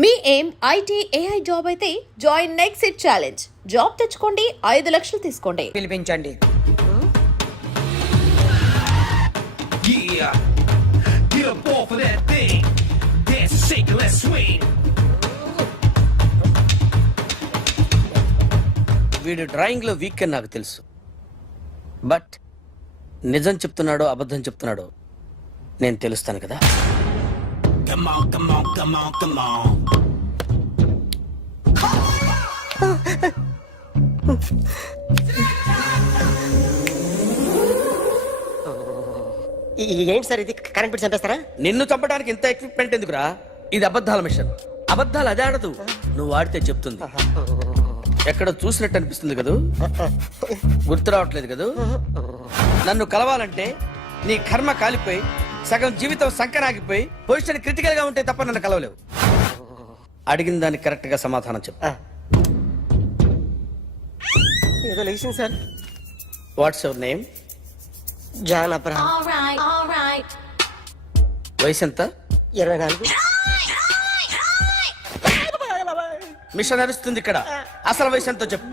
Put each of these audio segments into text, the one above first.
మీ ఏం IT AI job అయితే join next it challenge. Job తెచ్చుకోండి, 5 లక్షలు తీసుకోండి. పిలిపించండి. Yeah, get up off of that thing. Dance and shake and let's swing. వీడు drawing లో week అని నాకు తెలుసు, బట్ నిజం చెప్తున్నాడో అబద్ధం చెప్తున్నాడో నేను తెలుస్తాను కదా. Come on, come on, come on, come on. ఏంటి సార్ ఇది? కరెంట్ బిల్ చంపేస్తారా? నిన్ను చంపడానికి ఇంత ఎక్విప్మెంట్ ఎందుకురా? ఇది అబద్ధాల మిషన్. అబద్ధాలు అదే ఆడదు, నువ్వు వాడితే చెప్తుంది. ఎక్కడ చూసినట్టు అనిపిస్తుంది కదూ, గుర్తు రావట్లేదు కదూ. నన్ను కలవాలంటే నీ కర్మ కాలిపోయి సగం జీవితం సంకరాగిపోయి పొజిషన్ క్రిటికల్ గా ఉంటే తప్ప నన్ను కలవలేవు. అడిగిన దానికి కరెక్ట్ గా సమాధానం చెప్పు. ఏదో లేచింది sir. What's your name? John Abraham. వయసు ఎంత? 24. మిషన్ నడుస్తుంది ఇక్కడ. అసలు వయసు ఎంతో చెప్పు.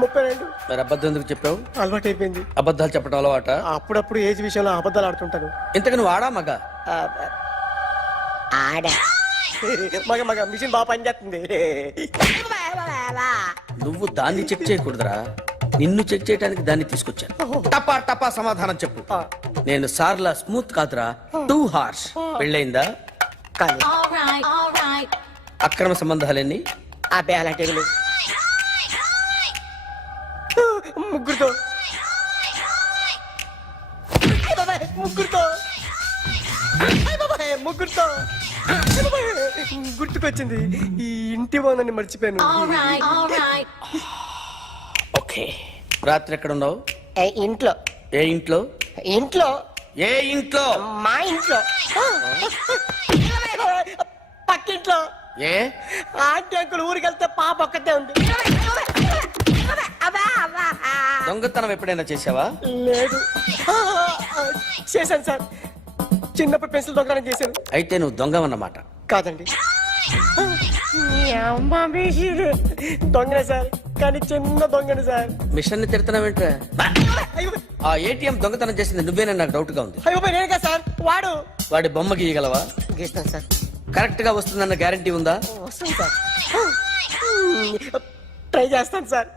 32. మరి అబద్ధం ఎందుకు చెప్పావు? అలవాటు అయిపోయింది. అబద్ధాలు చెప్పడం అలవాట? అప్పుడప్పుడు ఏజ్ విషయంలో అబద్ధాలు ఆడుతుంటాను. ఇంతకు నువ్వు ఆడా మగ? ఆడా. మగ మగ మిషన్ బాగా పనిచేస్తుంది. నువ్వు దాన్ని చెక్ చేయకూడదురా, నిన్ను చెక్ చేయడానికి దాన్ని తీసుకొచ్చాను. టపా టపా సమాధానం చెప్పు. నేను సార్లా స్మూత్ కాదురా, టూ హార్ష్. పెళ్ళయిందా? కానీ అక్రమ సంబంధాలన్నీ? అబ్బే అలాంటి ముగ్గురుతో ముగ్గురుతో ముగ్గురుతో గుర్తుకొచ్చింది. ఈ ఇంటి వాళ్ళని మర్చిపోయాను. ఓకే, రాత్రి ఎక్కడ ఉన్నావు? ఇంట్లో. ఏ ఇంట్లో? ఇంట్లో. ఏ ఇంట్లో? మా ఇంట్లో. పక్కింట్లో. ఏ ఆంటీ అంకుల్ ఊరికి వెళ్తే పాప ఒక్కతే ఉంది. దొంగతనం ఎప్పుడైనా చేసావా? లేదు. చేశాను సార్, చిన్నప్పుడు పెన్సిల్ దొంగతనం చేశాను. అయితే నువ్వు దొంగవన్నమాట. కాదండి, దొంగనే సార్, కానీ చిన్న దొంగని సార్. మిషన్ ని తిడుతున్నావేంట్రా? ఆ ఏటీఎం దొంగతనం చేసింది నువ్వేనని నాకు డౌట్ గా ఉంది. అయ్యో నేనే సార్. వాడి బొమ్మ గీయగలవా? గీస్తాను సార్. కరెక్ట్ గా వస్తుందన్న గ్యారంటీ ఉందా? వస్తాను సార్, ట్రై చేస్తాను సార్.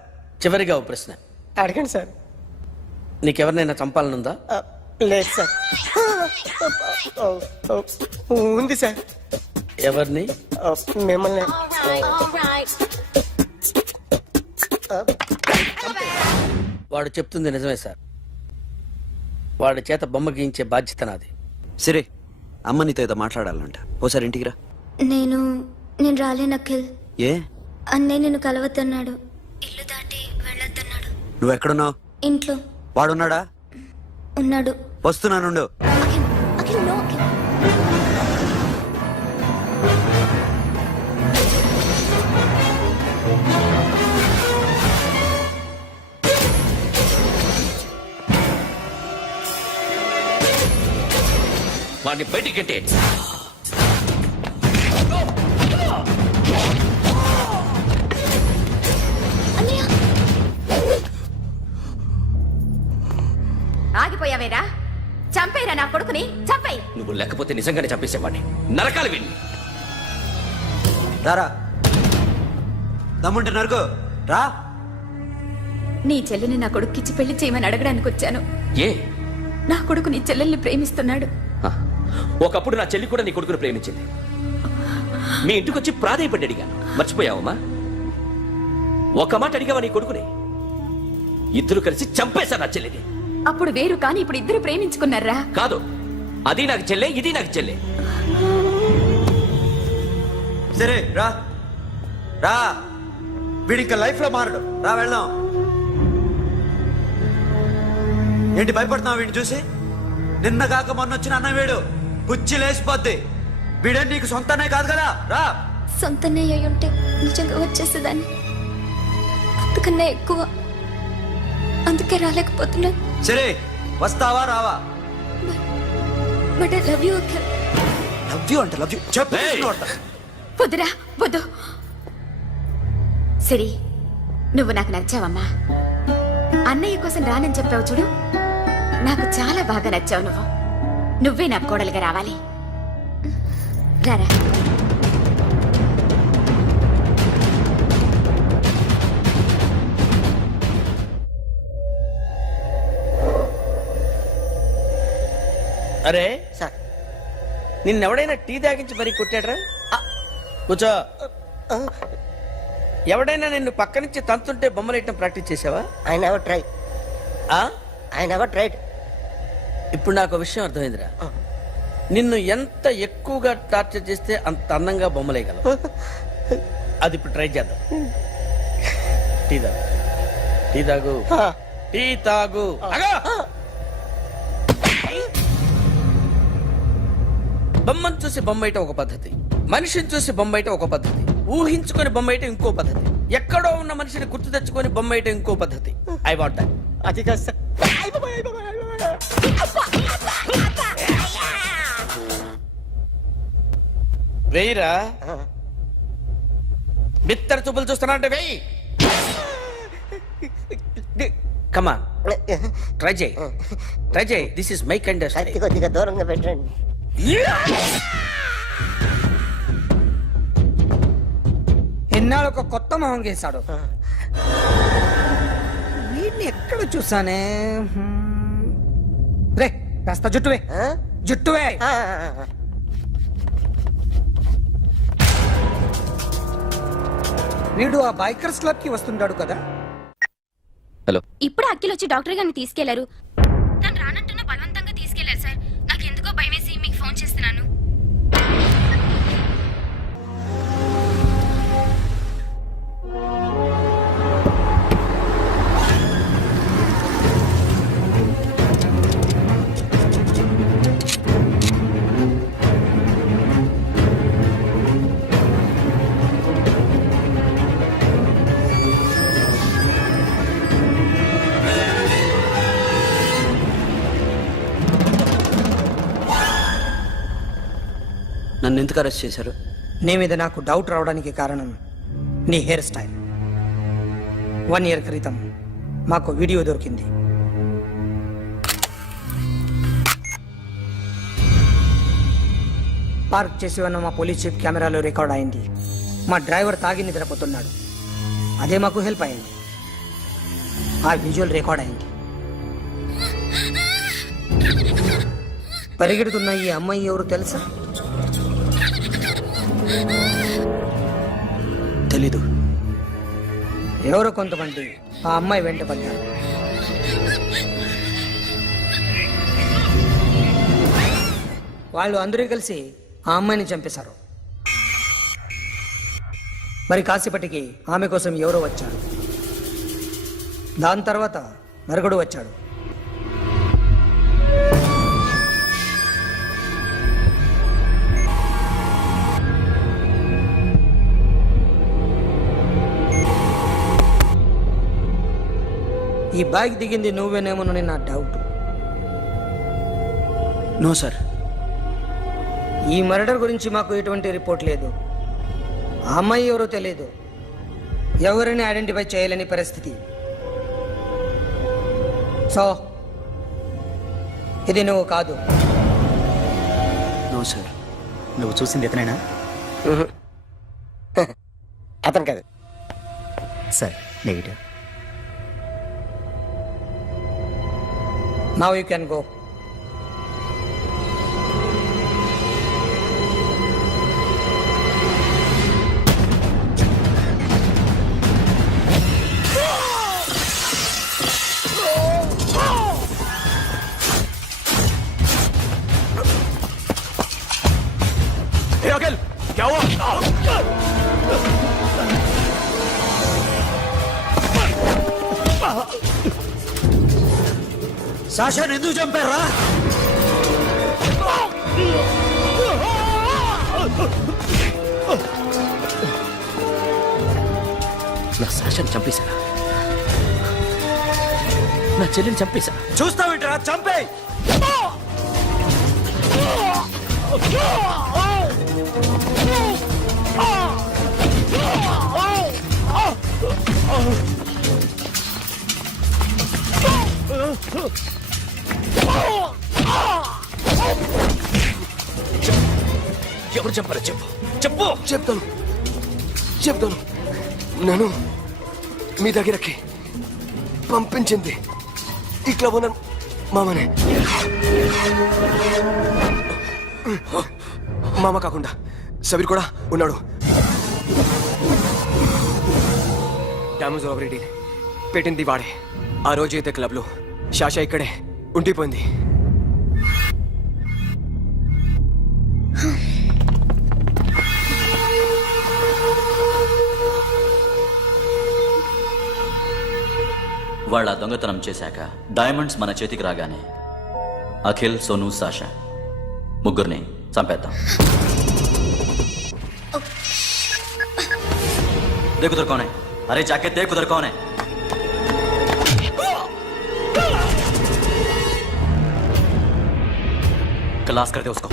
చివరిగా ఓ ప్రశ్న అడగండి సార్. నీకెవరినైనా చంపాలనుందా? లేదు సార్. ఉంది సార్. ఎవరిని? మిమ్మల్ని. వాడు చెప్తుంది నిజమే సార్. వాడి చేత బొమ్మ గీయించే బాధ్యత నాది. సరే, అమ్మ నీతో ఏదో మాట్లాడాలంట. ఓసారి ఇంటికి రా. నేను రాలేను అఖిల్. ఏ? అన్నయ్య నిన్ను కలవద్దన్నాడు, ఇల్లు దాటి వెళ్ళొద్దన్నాడు. నువ్వు ఎక్కడున్నావు? ఇంట్లో. వాడున్నాడా? ఉన్నాడు. వస్తున్నానుండు. అఖిల్, అఖిల్, నో అఖిల్. వాడిని బయటికి గెట్టే. అన్నయ్య, ఆగిపోయావేరా? చంపేరా నా కొడుకుని, చంపేయ్. నువ్వు లేకపోతే నిజంగానే చంపేసేవాడిని. నరకాలి విని. రారా, దమ్ముంటే నరుకు రా. నీ చెల్లిని నా కొడుక్కిచ్చి పెళ్లి చేయమని అడగడానికి వచ్చాను. ఏ? నా కొడుకు నీ చెల్లెల్ని ప్రేమిస్తున్నాడు. ఆ, ఒకప్పుడు నా చెల్లి కూడా నీ కొడుకును ప్రేమించింది. మీ ఇంటికి వచ్చి ప్రాధాయపడి అడిగాను, మర్చిపోయావమ్మా? ఒక మాట అడిగావా నీ కొడుకుని? ఇద్దరు కలిసి చంపేశారు నా చెల్లిని. అప్పుడు వేరు, కానీ ఇప్పుడు ఇద్దరు ప్రేమించుకున్నారా? కాదు, అది నాకు చెల్లె, ఇది నాకు చెల్లె. సరే రా రా, వీడి ఇంకా లైఫ్ లో మారడు. రా వెళ్దాం. ఏంటి భయపడుతున్నావు వీడిని చూసి? నిన్న కాక మొన్న వచ్చిన అన్న వీడు పుచ్చి లేచిపోద్ది. వీడే నీకు సొంతనే కాదు కదా. రా. సొంతన్నయ్య అయి ఉంటే నిజంగా వచ్చేసేదాన్ని. అంతకన్నా ఎక్కువ, అందుకే రాలేకపోతున్నా. సరే, వస్తావా రావా? But I love you Akhil. Love you అంటే లవ్ యూ చెప్పు. Hey! వద్దురా వద్దు. సిరి, నువ్వు నాకు నచ్చావమ్మా. అన్నయ్య కోసం రానని చెప్పావు చూడు, నాకు చాలా బాగా నచ్చావు నువ్వు. నువ్వే నాకు కోడలుగా రావాలి. రారా. అరే సార్ నిన్నెవడైనా టీ తాగించి మరీ కొట్టాడ్రా? కూర్చో. ఎవడైనా నిన్ను పక్క నుంచి తంతుంటే బొమ్మలేయటం ప్రాక్టీస్ చేసావా? ఐ నెవర్ ట్రై ఆ? I never tried. ఇప్పుడు నాకు ఒక విషయం అర్థమైందిరా. నిన్ను ఎంత ఎక్కువగా టార్చర్ చేస్తే అంత అందంగా బొమ్మలేయగలవు. అది ఇప్పుడు ట్రై చేద్దాం. టీ తాగు, టీ తాగు, టీ తాగు. అగా! బొమ్మను చూసి బొమ్మయటం ఒక పద్ధతి, మనిషిని చూసి బొమ్మయటం ఒక పద్ధతి, ఊహించుకొని బొమ్మయటం ఇంకో పద్ధతి, ఎక్కడో ఉన్న మనిషిని గుర్తు తెచ్చుకొని బొమ్మయటం ఇంకో పద్ధతి. I want that. అది కాదు సార్. వెయ్యిరా. బిత్తర చూపులు చూస్తున్నా అంటే వెయ్యి. కమాన్, ట్రై చేయి, ట్రై చేయి. This is my kind of కత్తి కొద్దిగా దూరంగా పెట్టండి. ఎన్నాళ్ళు ఒక కొత్త మొహం గీశాడు. వీడిని ఎక్కడ చూసానే? రే కాస్త జుట్టువే, జుట్టువే. వీడు ఆ బైకర్స్ క్లబ్ కి వస్తుంటాడు కదా. ఇప్పుడు అఖిల్ వచ్చి డాక్టర్ గారిని తీసుకెళ్లారు. తను రానంటున్న బలవంతంగా తీసుకెళ్లారు సార్. నాకు ఎందుకో భయం వేసి మీకు ఫోన్ చేస్తున్నాను. నన్ను ఎందుకు అరెస్ట్ చేశారు? నీ మీద నాకు డౌట్ రావడానికి కారణం నీ హెయిర్ స్టైల్. 1 year క్రితం మాకు వీడియో దొరికింది. పార్క్ చేసి ఉన్న మా పోలీస్ జీప్ కెమెరాలో రికార్డ్ అయింది. మా డ్రైవర్ తాగి నిద్రపోతున్నాడు. అదే మాకు హెల్ప్ అయింది. ఆ విజువల్ రికార్డ్ అయింది. పరిగెడుతున్న ఈ అమ్మాయి ఎవరు తెలుసా? తెలీదు. ఎవరో కొంతమంది ఆ అమ్మాయి వెంట పడ్డారు. వాళ్ళు అందరూ కలిసి ఆ అమ్మాయిని చంపేశారు. మరి కాసేపటికి ఆమె కోసం ఎవరో వచ్చారు. దాని తర్వాత నరకుడు వచ్చాడు. ఈ బైక్ దిగింది నువ్వేనేమోనని నా డౌట్. No sir. ఈ మర్డర్ గురించి మాకు ఎటువంటి రిపోర్ట్ లేదు. ఆ అమ్మాయి ఎవరో తెలియదు. ఎవరిని ఐడెంటిఫై చేయలేని పరిస్థితి. సో ఇది నువ్వు కాదు. No sir. నువ్వు చూసింది ఇతనేనా? అతను కాదు sir. Negative. Now you can go. సాషాని ఎందుకు చంపారా? నా సాషాన్ని చంపేశారా? నా చెల్లిని చంపేశా? చూస్తావేంట్రా? చంపే. ఎవరు చెప్పారో చెప్పు చెప్పు. చెప్తాను నన్ను మీ దగ్గరకి పంపించింది ఈ క్లబ్ ఓనర్ మామనే. మామ కాకుండా సబీర్ కూడా ఉన్నాడు. డ్యామేజ్ ఆల్రెడీ పెట్టింది వాడే. ఆ రోజు అయితే క్లబ్లో శాషా ఇక్కడే ఉండిపోయింది. వాళ్ళ దొంగతనం చేశాక డైమండ్స్ మన చేతికి రాగానే అఖిల్, సోను, సాషా ముగ్గురిని చంపేద్దాం. देख उधर कौन है? अरे जाके देख उधर कौन है? क्लास करते उसको.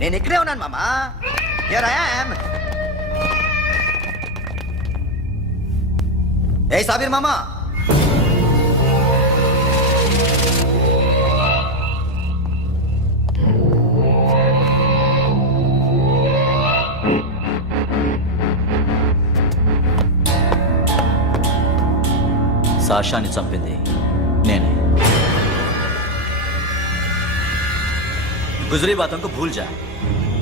నేను ఇక్కడే ఉన్నాను మామా. Here I am. ఏ సాబీర్ మామా, సాషాని చంపింది నేనే. గుజరీ బాతం కు భూల్ జా.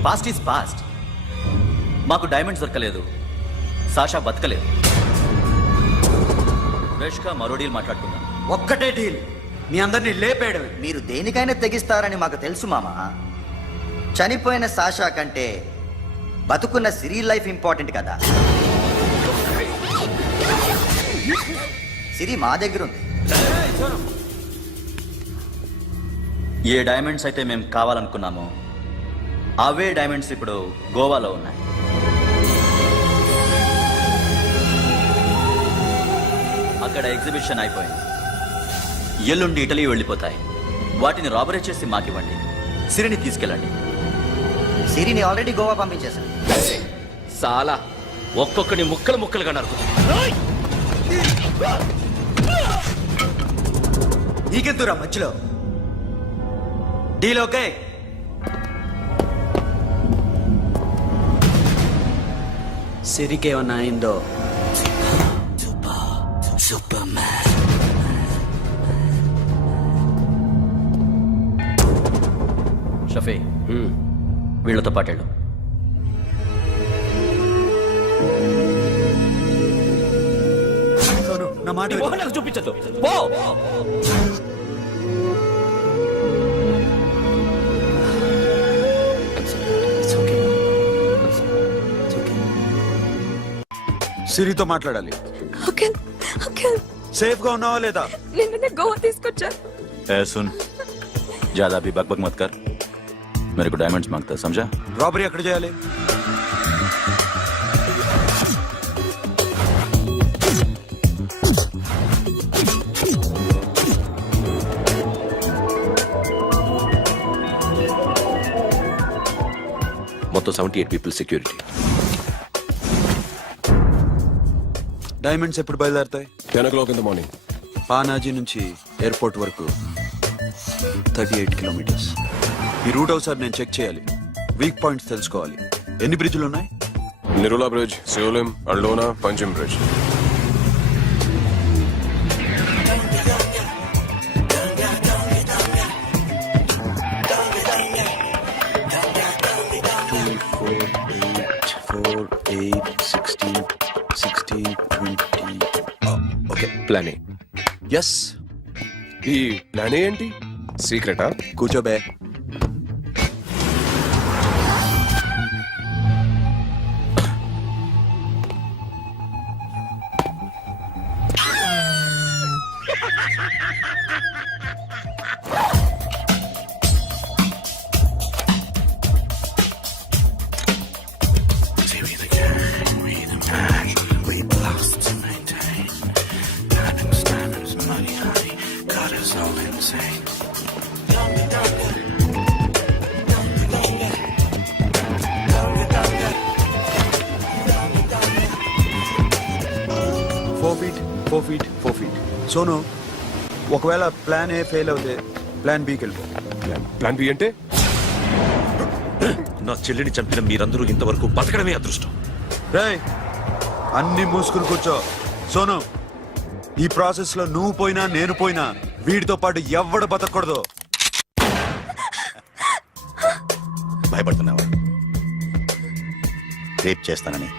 Past is past. మాకు డైమండ్స్ దొరకలేదు, సాషా బతకలేదు. ఫ్రెష్గా మరో డీల్ మాట్లాడుకుందాం. ఒక్కటే డీల్, మీ అందరినీ లేపేయడమే. మీరు దేనికైనా తెగిస్తారని మాకు తెలుసు మామా. చనిపోయిన సాషా కంటే బతుకున్న సిరి లైఫ్ ఇంపార్టెంట్ కదా. సిరి మా దగ్గర ఉంది. ఏ డైమండ్స్ అయితే మేము కావాలనుకున్నామో అవే డైమండ్స్ ఇప్పుడు గోవాలో ఉన్నాయి. అక్కడ ఎగ్జిబిషన్ అయిపోయింది. ఎల్లుండి ఇటలీ వెళ్ళిపోతాయి. వాటిని రాబరీ చేసి మాకివ్వండి. సిరిని తీసుకెళ్ళండి. సిరిని ఆల్రెడీ గోవా పంపించేశాను. సాలా ఒక్కొక్కని ముక్కలు ముక్కలుగా నరుకు. నీకెందురా మధ్యలో? Deal okay? సిరికేమన్నా అయిందో? షఫీ, వీళ్ళతో పాటేళ్ళు. నా మాట మొహం నాకు చూపించద్దు. పో. సిరితో మాట్లాడాలి. సేఫ్ గా ఉన్నావా లేదా? నిన్న గోవా తీసుకొచ్చారు. ए सुन, ज्यादा भी बकबक मत कर. मेरे को डायमंड्स मांगता है, समझा? రాబరీ ఎక్కడ చేయాలి? మొత్తం 78 పీపుల్ సెక్యూరిటీ. డైమండ్స్ ఎప్పుడు బయలుదేరుతాయి? 10 o'clock in the morning. Panaji నుంచి ఎయిర్పోర్ట్ వరకు 38 కిలోమీటర్స్. ఈ రూట్ ఒకసారి నేను చెక్ చేయాలి. వీక్ పాయింట్స్ తెలుసుకోవాలి. ఎన్ని బ్రిడ్జ్లు ఉన్నాయి? Nirula Bridge, Seolim, Aldona, Panjim Bridge. Okay, Plan A. Yes. ఈ ప్లాన్ ఏంటి? సీక్రెటా? కూర్చోబే. సోను, ఒకవేళ ప్లాన్ ఏ ఫెయిల్ అవుతే ప్లాన్ బికి వెళ్ళిపో. ప్లాన్ బి అంటే నా చెల్లిని చంపిన మీరందరూ ఇంతవరకు బతకడమే అదృష్టం. రేయ్, అన్ని మూసుకుని కూర్చో. సోను, ఈ ప్రాసెస్ లో నువ్వు పోయినా నేను పోయినా వీడితో పాటు ఎవ్వడు బతకూడదు. భయపడుతున్నావా? రేప్ చేస్తానని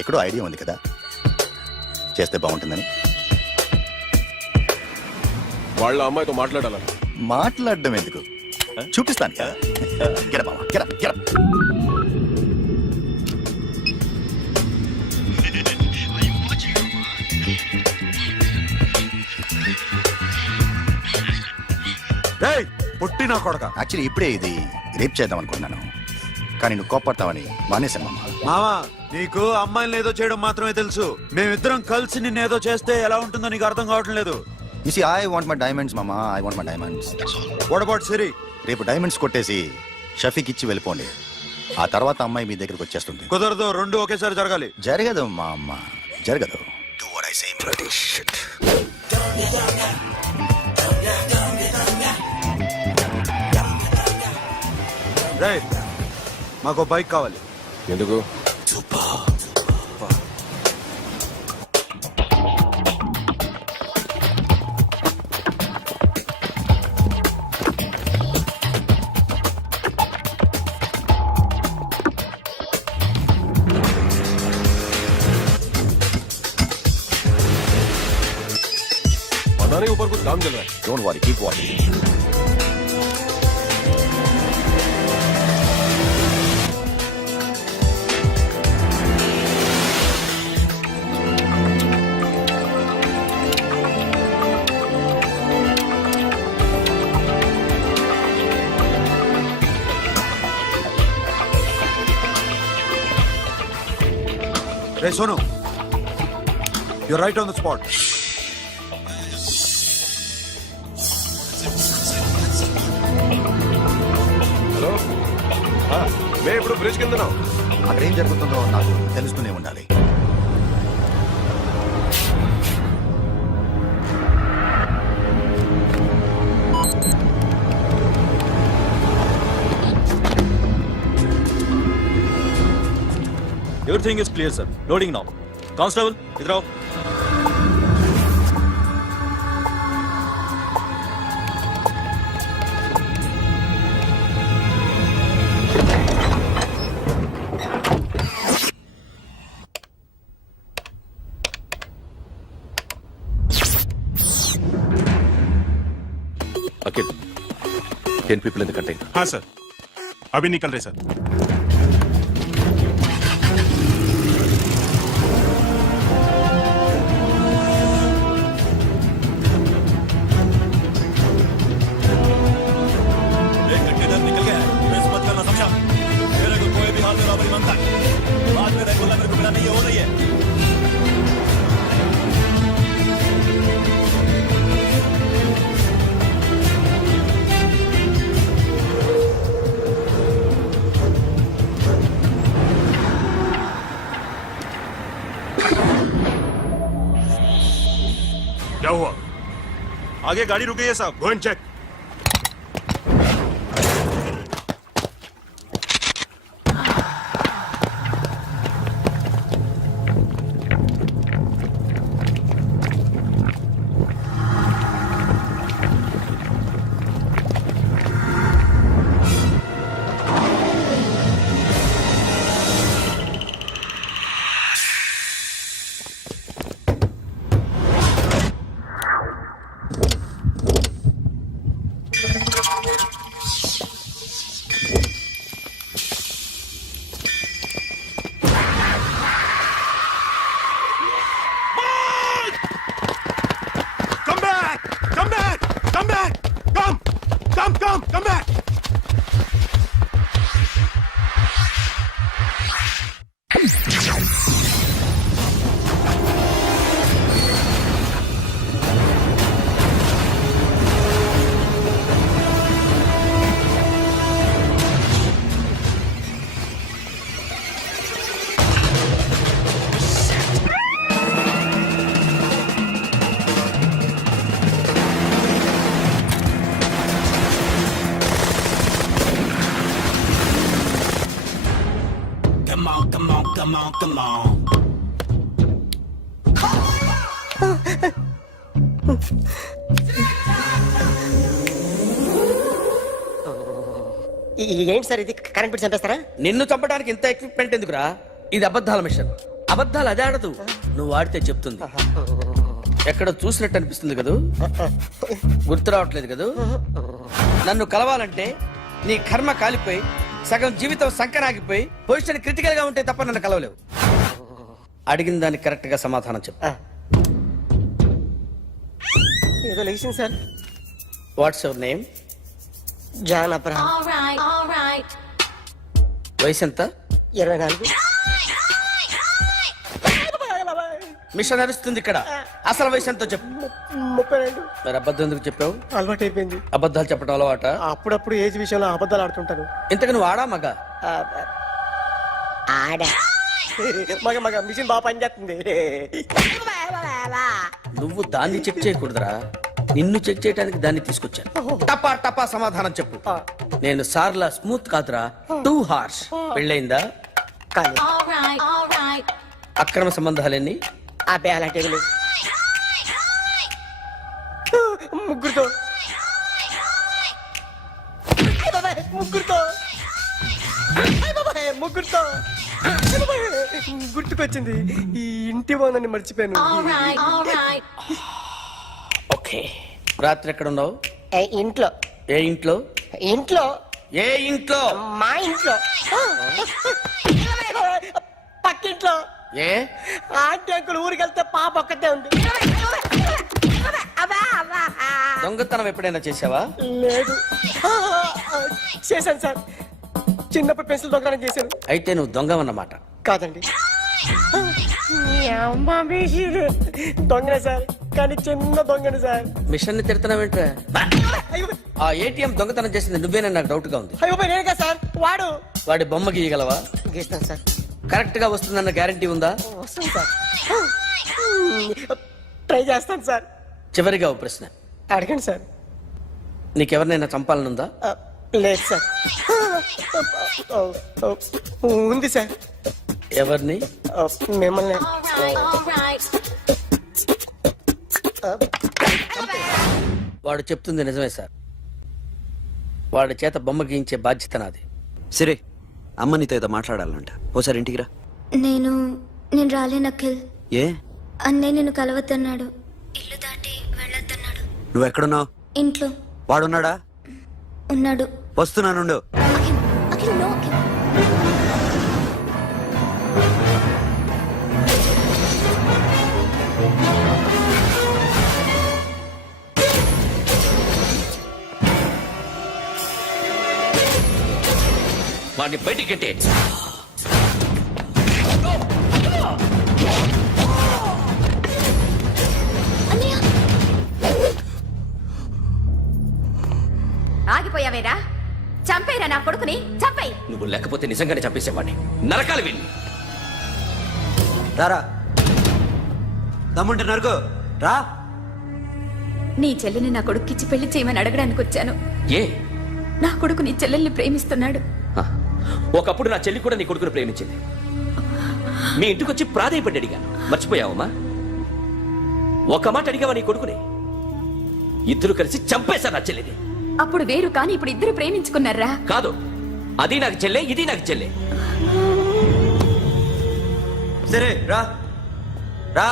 ఎక్కడో ఐడియా ఉంది కదా, చేస్తే బాగుంటుందని. వాళ్ళ అమ్మాయితో మాట్లాడాలని. మాట్లాడడం ఎందుకు, చూపిస్తాను కదా. Get up, మామ, get up, get up. రేయ్, పుట్టి నా కొడక. యాక్చువల్లీ ఇప్పుడే ఇది రేప్ చేద్దాం అనుకున్నాను, కానీ నువ్వు కోపడతావని మానేశాను మామ. మావా, నీకు అమ్మాయిలను ఏదో చేయడం మాత్రమే తెలుసు. మేమిద్దరం కలిసి నిన్నేదో చేస్తే ఎలా ఉంటుందో నీకు అర్థం కావటం లేదు. You see, I want my diamonds, mama. I want my diamonds. What about Siri? రేపు డైమండ్స్ కొట్టేసి షఫీక్ ఇచ్చి వెళ్ళిపోండి. ఆ తర్వాత అమ్మాయి మీ దగ్గరికి వచ్చేస్తుంది. కుదరదు, రెండు ఒకేసారి జరగాలి. జరగదు మా అమ్మ, జరగదు. Do what I say, bloody shit. రేయ్, మాకు బైక్ కావాలి. ఎందుకు? पता नहीं ऊपर कुछ काम चल रहा है. Don't worry, keep watching. Ray Sonu, you right on the spot. Hello, మేము ఇప్పుడు బ్రిడ్జ్ కింద ఉన్నాం. అక్కడ ఏం జరుగుతుందో నాకు తెలుస్తూనే ఉండాలి. Everything is clear, sir. Loading now. Constable, idhar aao. Akhil, 10 people in the container. हाँ सर, अभी निकल रहे सर. एक कंटेनर निकल गया है. मिस मत करना, समझा? मेरे को कोई भी हाल में रॉबरी मांगता है, बाद में रेगुलर मेरे को मिला नहीं हो रही है. क्या हुआ? आगे गाड़ी रुक गई है साहब. Go and check. ఏంటి సార్ ఇది కరెంట్ బిల్ చంపేస్తారా? నిన్ను చంపడానికి ఇంత ఎక్విప్మెంట్ ఎందుకురా? ఇది అబద్ధాల మిషన్. అబద్ధాలు అదే ఆడదు, నువ్వు ఆడితే చెప్తుంది. ఎక్కడ చూసినట్టు అనిపిస్తుంది కదూ? గుర్తు రావట్లేదు కదూ? నన్ను కలవాలంటే నీ కర్మ కాలిపోయి సగం జీవితం సంకనాగిపోయి పొజిషన్ క్రిటికల్ గా ఉంటే తప్ప నన్ను కలవలేవు. అడిగిన దానికి కరెక్ట్ గా సమాధానం చెప్పు. ఏదో లేచింది sir. What's your name? John Abraham. వయసు ఎంత? 24. మిషన్ నడుస్తుంది ఇక్కడ. అసలు వయసు ఎంతో చెప్పు. 32. మరి అబద్ధం ఎందుకు చెప్పావు? అలవాటు అయిపోయింది. అబద్ధాలు చెప్పడం అలవాట? అప్పుడప్పుడు ఏజ్ విషయంలో అబద్ధాలు ఆడుతుంటాను. ఇంతకు నువ్వు ఆడా మగ? ఆడా. మగ మగ మిషన్ బాగా పనిచేస్తుంది. నువ్వు దాన్ని చెక్ చేయకూడదురా, నిన్ను చెక్ చేయడానికి దాన్ని తీసుకొచ్చాను. టపా టపా సమాధానం చెప్పు. నేను సార్లా స్మూత్ కాదురా, టూ హార్ష్. పెళ్ళయిందా? కానీ అక్రమ సంబంధాలన్నీ? అబ్బే అలాంటివి లేవు. ముగ్గురుతో ముగ్గురుతో ముగ్గురుతో గుర్తుకొచ్చింది. ఈ ఇంటి బాగుందని మర్చిపోయాను. ఓకే. రాత్రి ఎక్కడ ఉన్నావు? ఇంట్లో. ఏ ఇంట్లో? ఇంట్లో. ఏ ఇంట్లో? మా ఇంట్లో. పక్కింట్లో. ఏ ఆంటీ అంకుల్ ఊరికి వెళ్తే పాప ఒక్కతే ఉంది. దొంగతనం ఎప్పుడైనా చేసావా? లేదు. చేశాను సార్, చిన్నప్పుడు పెన్సిల్ దొంగతనం చేశాను. అయితే నువ్వు దొంగవన్నమాట. కాదండి, దొంగనే సార్, కానీ చిన్న దొంగని సార్. మిషన్ ని తిడుతున్నావేంట్రా? ఆ ఏటీఎం దొంగతనం చేసింది నువ్వేనని నాకు డౌట్ గా ఉంది. అయ్యో నేను కదా సార్, వాడు. వాడి బొమ్మ గీయగలవా? గీస్తాను సార్. కరెక్ట్ గా వస్తుందన్న గ్యారంటీ ఉందా? వస్తాను సార్, ట్రై చేస్తాను సార్. చివరిగా ఓ ప్రశ్న అడగండి సార్. నీకెవరినైనా చంపాలనుందా? లేదు సార్. ఉంది సార్. ఎవరిని? మిమ్మల్ని. వాడు చెప్తుంది నిజమే సార్. వాడి చేత బొమ్మ గీయించే బాధ్యత నాది. సరే, అమ్మ నీతో ఏదో మాట్లాడాలంట. ఓసారి ఇంటికి రా. నేను రాలేను అఖిల్. ఏ? అన్నయ్య నిన్ను కలవద్దన్నాడు. ఇల్లు దాటి వెళ్ళొద్దన్నాడు. నువ్వు ఎక్కడున్నావు? ఇంట్లో వాడున్నాడా? ఉన్నాడు. వస్తున్నానుండు. అఖిల్, అఖిల్, నో అఖిల్. వాడిని బయటికి గెట్టే. ఆగిపోయావేరా? చంపేరా నా కొడుకుని, చంపేయ్. నువ్వు లేకపోతే నిజంగానే చంపేసేవాడిని. నరకాలి వీణ్ణి. రారా, దమ్ముంటే నరుకు రా. నీ చెల్లిని నా కొడుక్కిచ్చి పెళ్లి చేయమని అడగడానికి వచ్చాను. ఏ? నా కొడుకు నీ చెల్లెల్ని ప్రేమిస్తున్నాడు. ఆ, ఒకప్పుడు నా చెల్లి కూడా నీ కొడుకును ప్రేమించింది. మీ ఇంటికి వచ్చి ప్రాధేయపడి అడిగాను. మర్చిపోయావమ్మా? ఒక మాట అడిగావా నీ కొడుకుని? ఇద్దరు కలిసి చంపేశారు నా చెల్లిని. అప్పుడు వేరు, కానీ ఇప్పుడు ఇద్దరు ప్రేమించుకున్నారా? కాదు, అది నాకు చెల్లె, ఇది నాకు చెల్లె. సరే రా రా,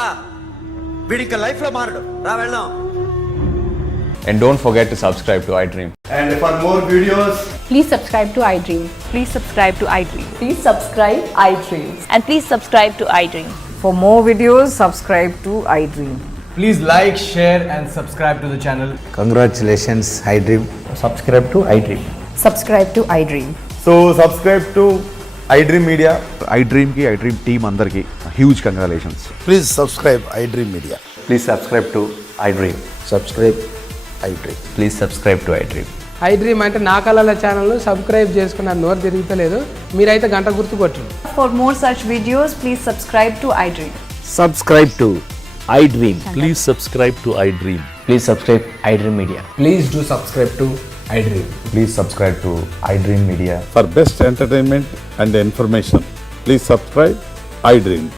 వీడికి లైఫ్ లో మారడు. రా వెళ్దాం. And don't forget to subscribe to iDream. And for more videos, Please subscribe to iDream. Please subscribe to iDream. Please subscribe iDream. And please subscribe to iDream. For more videos, subscribe to iDream. Please like, share and subscribe to the channel. congratulations, iDream. Subscribe to iDream. Subscribe to iDream. So subscribe to iDream Media. iDream ki iDream team andarki huge congratulations. Please subscribe iDream Media. Please subscribe to iDream. Subscribe iDream. Please subscribe to iDream. iDream అంటే నా కళల channel subscribe చేసుకున్న నోరు తిరుగుతలేదు. మీరైతే గంట గుర్తు కొట్టండి. For more such videos, please subscribe to iDream. Subscribe to iDream. Please subscribe to iDream. Please subscribe iDream Media. Please do subscribe to iDream. Please subscribe to iDream Media. For best entertainment and information, please subscribe I dream.